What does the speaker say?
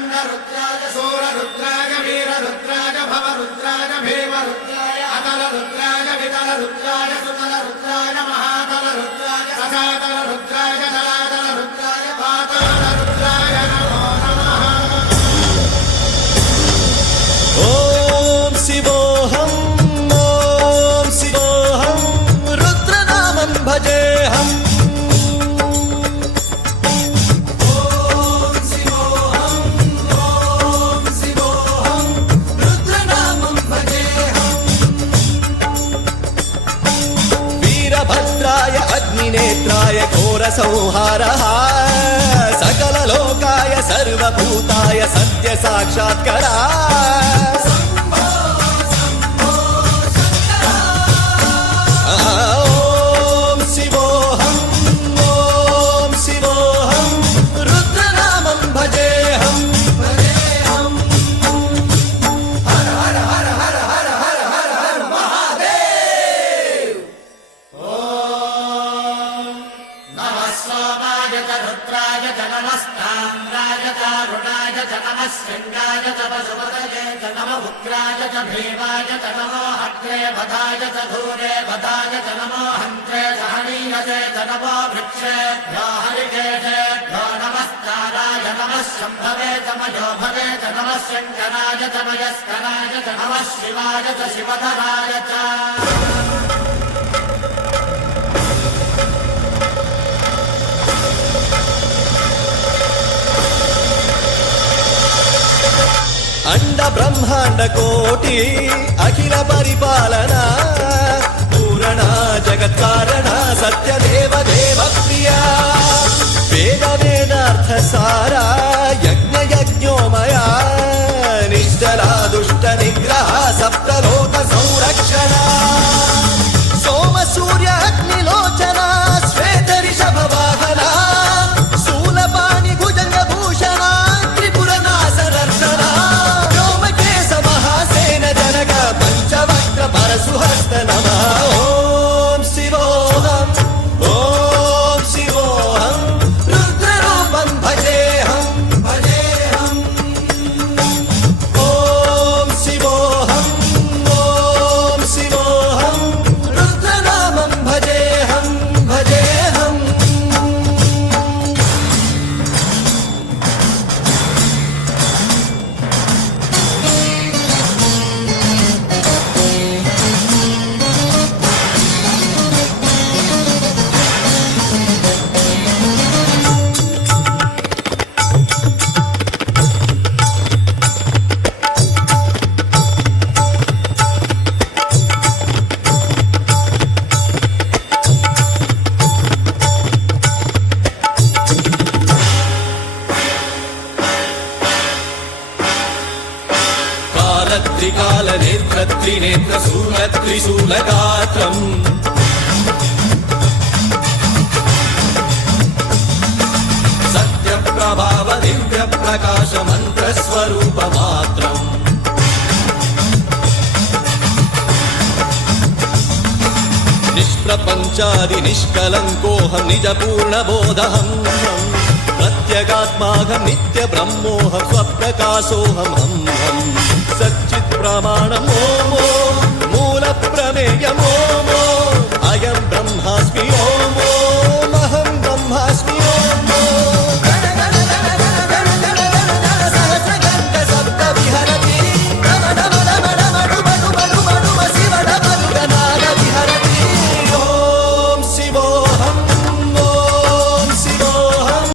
खण्डरुद्राय सूररुद्राय वीररुद्राय भवरुद्राय भीमरुद्राय अतलरुद्राय वितलरुद्राय सुतलरुद्राय महातलरुद्राय सजातलरुद्राय जलातलरुद्राय पातालरुद्राय नमो नमः। ओम शिवोऽहं रुद्रनामं भजेऽहम्। वीरभद्राय अग्निनेत्राय घोरसंहारः सकललोकाय सर्वभूताय सत्यसाक्षात्करा। रुद्राय च नमस्ताम्राय च रुणाय च नमः शृङ्गाय च पशुपतये च नमः उग्राय च भीमाय च नमो हत्रे वधाय च धूरे वधाय च नमो हन्त्रे च हनीयसे च नमो वृक्षेभ्यो हरिकेशेभ्यो नमस्काराय नमः शम्भवे च मयोभवे च नमः शङ्कराय च मयस्कराय च नमः शिवाय च शिवधराय च। अंड ब्रह्मांड कोटि अखिल परिपालना पूरणा जगत्कारणा सत्यदेव देव प्रिया वेद वेदार्थ सारा यज्ञ यज्ञोमया निश्चला दुष्ट निग्रह सप्तलोक संरक्षणा सोम सूर्य अग्निलोचना श्वेत ऋषभ वाहना शूलपाणि भुजंग भूषणा त्रिपुर नाशनर्षणा पंचवक्त्र परशुहस्त नमः। ओम शिवोऽहं रुद्ररूपं भजेऽहम्। ओम शिवोऽहं रुद्रनामं भजेऽहम्। त्रिकाल नेत्र त्रिनेत्र शूल त्रिशूलगात्रम् सत्य प्रभाव दिव्य प्रकाश मंत्र स्वरूप मात्रम् निष्प्रपंचादि निष्कलंकोऽहं निज पूर्ण बोधहम् प्रत्यगात्माहं नित्य ब्रह्मोऽहं स्वप्रकाशोऽहम् सच्चित् प्रमाणम् ओम मूल प्रमेयम्।